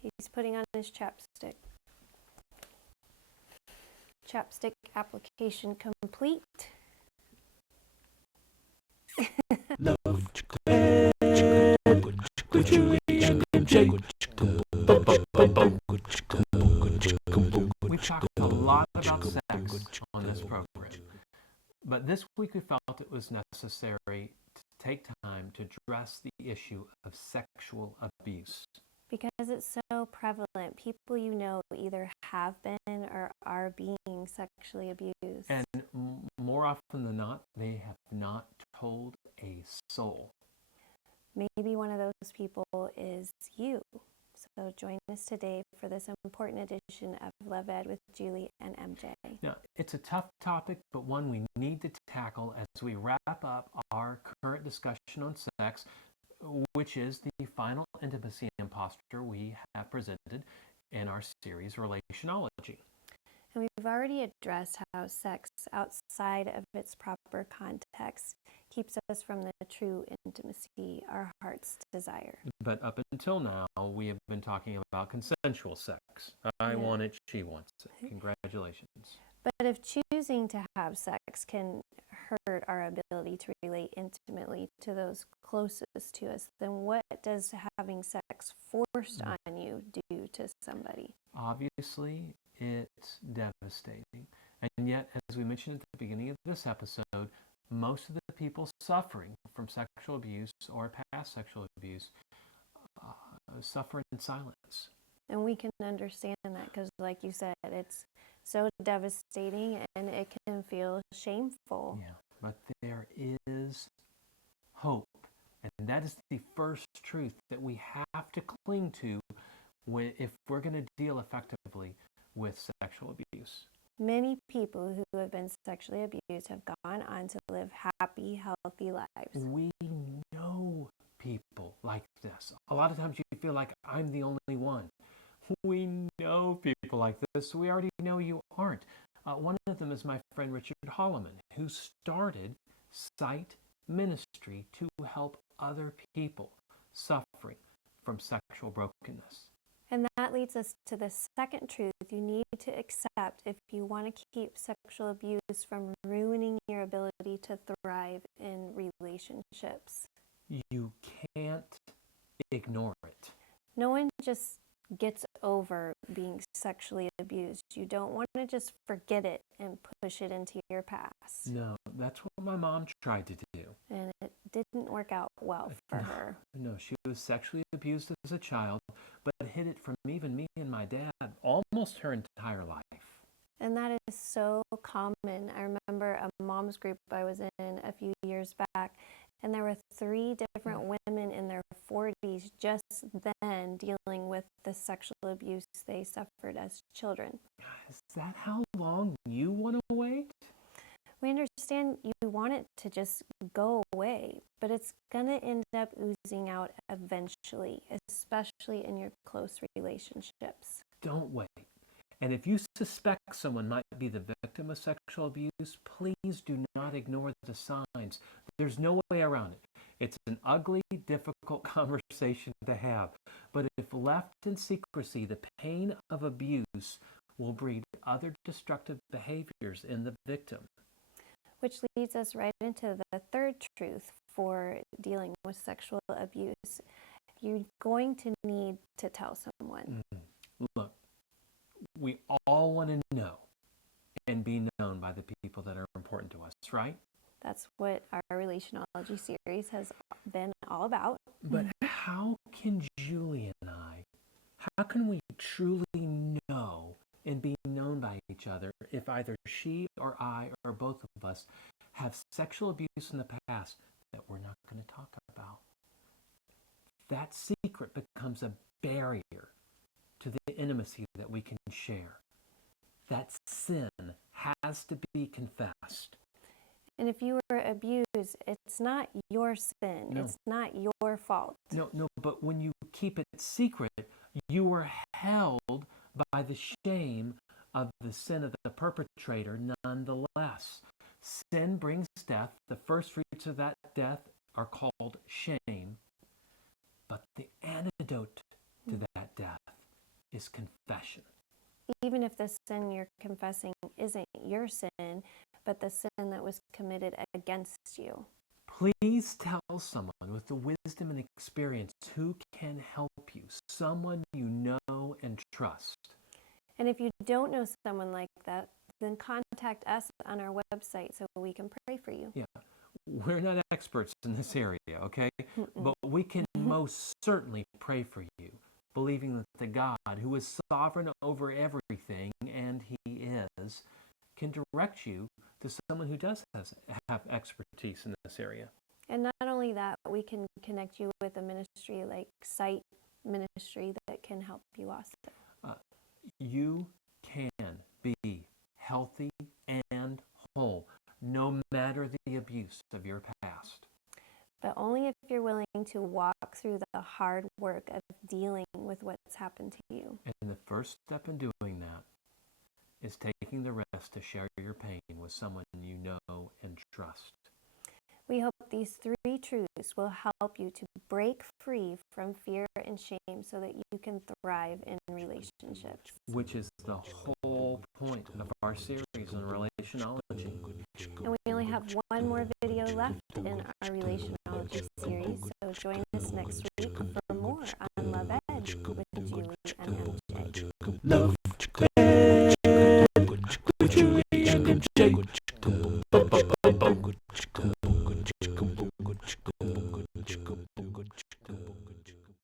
He's putting on his chapstick. Chapstick application complete. We've talked a lot about sex on this program, but this week we felt it was necessary to take time to address the issue of sexual abuse. Because it's so prevalent. People you know either have been or are being sexually abused. And more often than not, they have not told a soul. Maybe one of those people is you. So join us today for this important edition of Love Ed with Julie and MJ. Now, it's a tough topic, but one we need to tackle as we wrap up our current discussion on sex, which is the final intimacy impostor we have presented in our series, Relationology. And we've already addressed how sex outside of its proper context keeps us from the true intimacy our hearts desire. But up until now, we have been talking about consensual sex. I want it, she wants it. Congratulations. But if choosing to have sex can hurt our ability to relate intimately to those closest to us, then what does having sex forced on you do to somebody? Obviously, it's devastating. And yet, as we mentioned at the beginning of this episode, most of the people suffering from sexual abuse or past sexual abuse suffer in silence. And we can understand that because, like you said, it's so devastating and it can feel shameful. Yeah, but there is hope. And that is the first truth that we have to cling to if we're going to deal effectively with sexual abuse. Many people who have been sexually abused have gone on to live happy, healthy lives. We know people like this. A lot of times you feel like I'm the only one. We know people like this, so we already know you aren't. One of them is my friend Richard Holloman, who started Sight Ministry to help other people suffering from sexual brokenness. And that leads us to the second truth you need to accept if you want to keep sexual abuse from ruining your ability to thrive in relationships. You can't ignore it. No one just gets over being sexually abused. You don't want to just forget it and push it into your past. No, that's what my mom tried to do. And it didn't work out well for her. No, she was sexually abused as a child, but hid it from even me and my dad almost her entire life. And that is so common. I remember a mom's group I was in a few years back, and there were 3 different women in their 40s just then dealing with the sexual abuse they suffered as children. Is that how long you want to wait? We understand you want it to just go away, but it's going to end up oozing out eventually, especially in your close relationships. Don't wait. And if you suspect someone might be the victim of sexual abuse, please do not ignore the signs. There's no way around it. It's an ugly, difficult conversation to have. But if left in secrecy, the pain of abuse will breed other destructive behaviors in the victim. Which leads us right into the third truth for dealing with sexual abuse. You're going to need to tell someone. Look, we all want to know and be known by the people that are important to us, right? That's what our Relationology series has been all about. But how can Julie and how can we truly know and be known by each other if either she or I or both of us have sexual abuse in the past that we're not going to talk about? That secret becomes a barrier to the intimacy that we can share. That sin has to be confessed. And if you were abused, it's not your sin. No. It's not your fault. No, but when you keep it secret, you are held by the shame of the sin of the perpetrator nonetheless. Sin brings death. The first fruits of that death are called shame. But the antidote to that death is confession. Even if the sin you're confessing isn't your sin, but the sin that was committed against you. Please tell someone with the wisdom and experience who can help you, someone you know and trust. And if you don't know someone like that, then contact us on our website so we can pray for you. Yeah, we're not experts in this area, okay? But we can most certainly pray for you, believing that the God who is sovereign over everything, and He is, can direct you to someone who does have expertise in this area. And not only that, we can connect you with a ministry like Sight Ministry that can help you also. You can be healthy and whole, no matter the abuse of your past. But only if you're willing to walk through the hard work of dealing with what's happened to you. And the first step in doing that is taking the rest to share your pain with someone you know and trust. We hope these 3 truths will help you to break free from fear and shame so that you can thrive in relationships. Which is the whole point of our series on relationology. And we only have one more video left in our relationology series, so join us next week for more on Love Ed with Julie and MJ. Love Ed with Julie